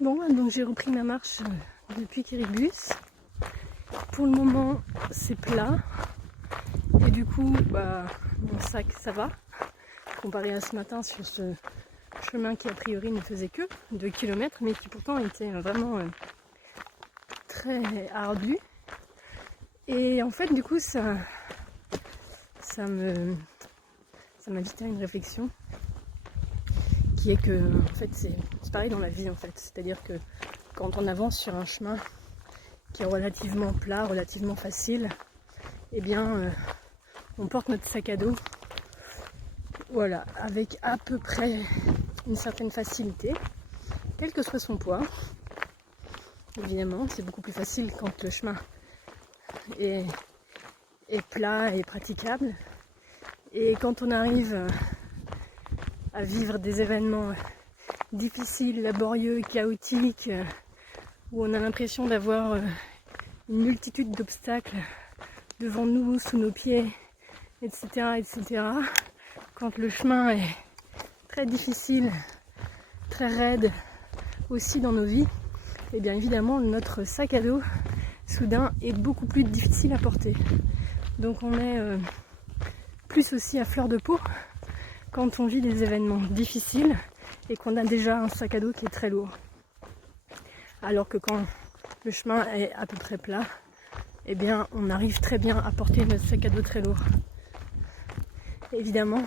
Bon, donc j'ai repris ma marche depuis Kiribus. Pour le moment, c'est plat. Et du coup, mon sac, ça va. Comparé à ce matin sur ce chemin qui a priori ne faisait que 2 km, mais qui pourtant était vraiment très ardu. Et en fait, du coup, ça m'invite à une réflexion qui est que, en fait, c'est pareil dans la vie, en fait. C'est-à-dire que quand on avance sur un chemin qui est relativement plat, relativement facile, eh bien, on porte notre sac à dos, voilà, avec à peu près une certaine facilité, quel que soit son poids. Évidemment, c'est beaucoup plus facile quand le chemin est plat et praticable. Et quand on arrive à vivre des événements difficiles, laborieux, chaotiques, où on a l'impression d'avoir une multitude d'obstacles devant nous, sous nos pieds, etc. Quand le chemin est très difficile, très raide aussi dans nos vies, et bien évidemment notre sac à dos soudain est beaucoup plus difficile à porter. Donc on est plus aussi à fleur de peau quand on vit des événements difficiles et qu'on a déjà un sac à dos qui est très lourd. Alors que quand le chemin est à peu près plat, eh bien on arrive très bien à porter notre sac à dos très lourd. Évidemment,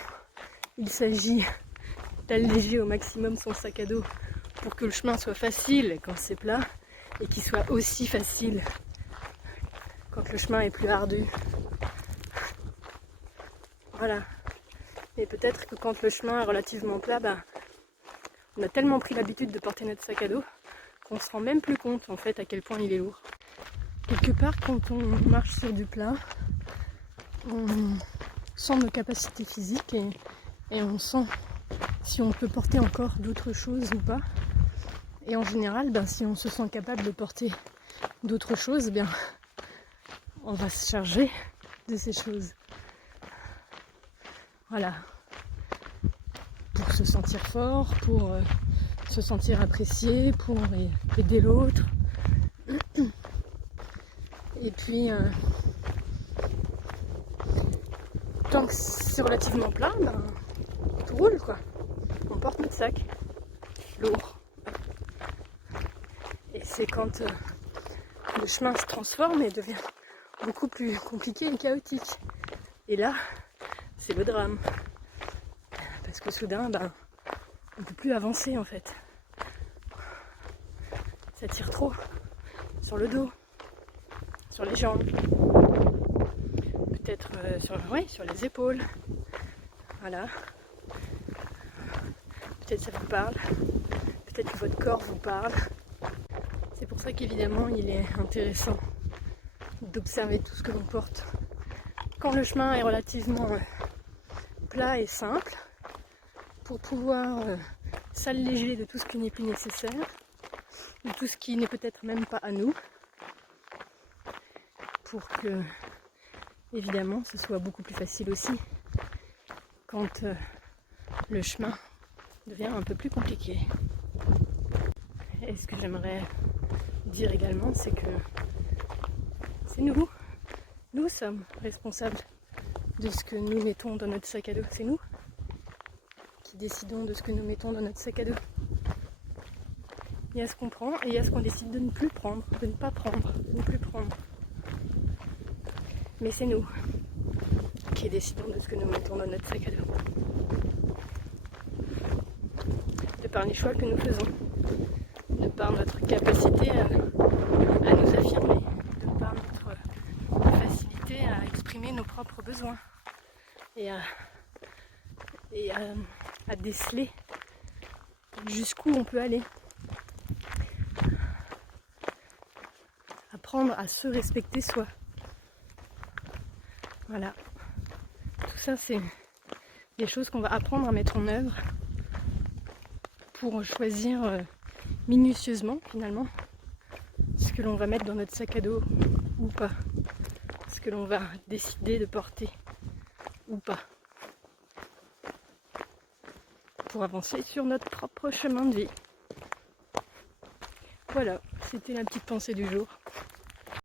il s'agit d'alléger au maximum son sac à dos pour que le chemin soit facile quand c'est plat et qu'il soit aussi facile quand le chemin est plus ardu. Voilà. Et peut-être que quand le chemin est relativement plat, on a tellement pris l'habitude de porter notre sac à dos qu'on se rend même plus compte en fait à quel point il est lourd. Quelque part, quand on marche sur du plat, on sent nos capacités physiques et on sent si on peut porter encore d'autres choses ou pas. Et en général, si on se sent capable de porter d'autres choses, on va se charger de ces choses. Voilà. Pour se sentir fort, pour se sentir apprécié, pour aider l'autre. Et puis, tant que c'est relativement plat, tout roule quoi. On porte notre sac lourd. Et c'est quand le chemin se transforme et devient beaucoup plus compliqué et chaotique. Et là, c'est le drame. Parce que soudain, on ne peut plus avancer en fait. Ça tire trop sur le dos, sur les jambes, peut-être sur les épaules. Voilà. Peut-être ça vous parle, peut-être que votre corps vous parle. C'est pour ça qu'évidemment il est intéressant d'observer tout ce que l'on porte. Quand le chemin est relativement plat et simple, pour pouvoir s'alléger de tout ce qui n'est plus nécessaire, de tout ce qui n'est peut-être même pas à nous, pour que, évidemment, ce soit beaucoup plus facile aussi quand le chemin devient un peu plus compliqué. Et ce que j'aimerais dire également, c'est que c'est nous sommes responsables de ce que nous mettons dans notre sac à dos. C'est nous qui décidons de ce que nous mettons dans notre sac à dos. Il y a ce qu'on prend et il y a ce qu'on décide de ne plus prendre, de ne pas prendre, de ne plus prendre. Mais c'est nous qui décidons de ce que nous mettons dans notre sac à dos. De par les choix que nous faisons, de par notre capacité à nous affirmer, de par notre facilité à exprimer nos propres besoins et à déceler jusqu'où on peut aller. Apprendre à se respecter soi. Voilà. Tout ça, c'est des choses qu'on va apprendre à mettre en œuvre pour choisir minutieusement, finalement, ce que l'on va mettre dans notre sac à dos ou pas. Ce que l'on va décider de porter ou pas. Pour avancer sur notre propre chemin de vie. Voilà, c'était la petite pensée du jour.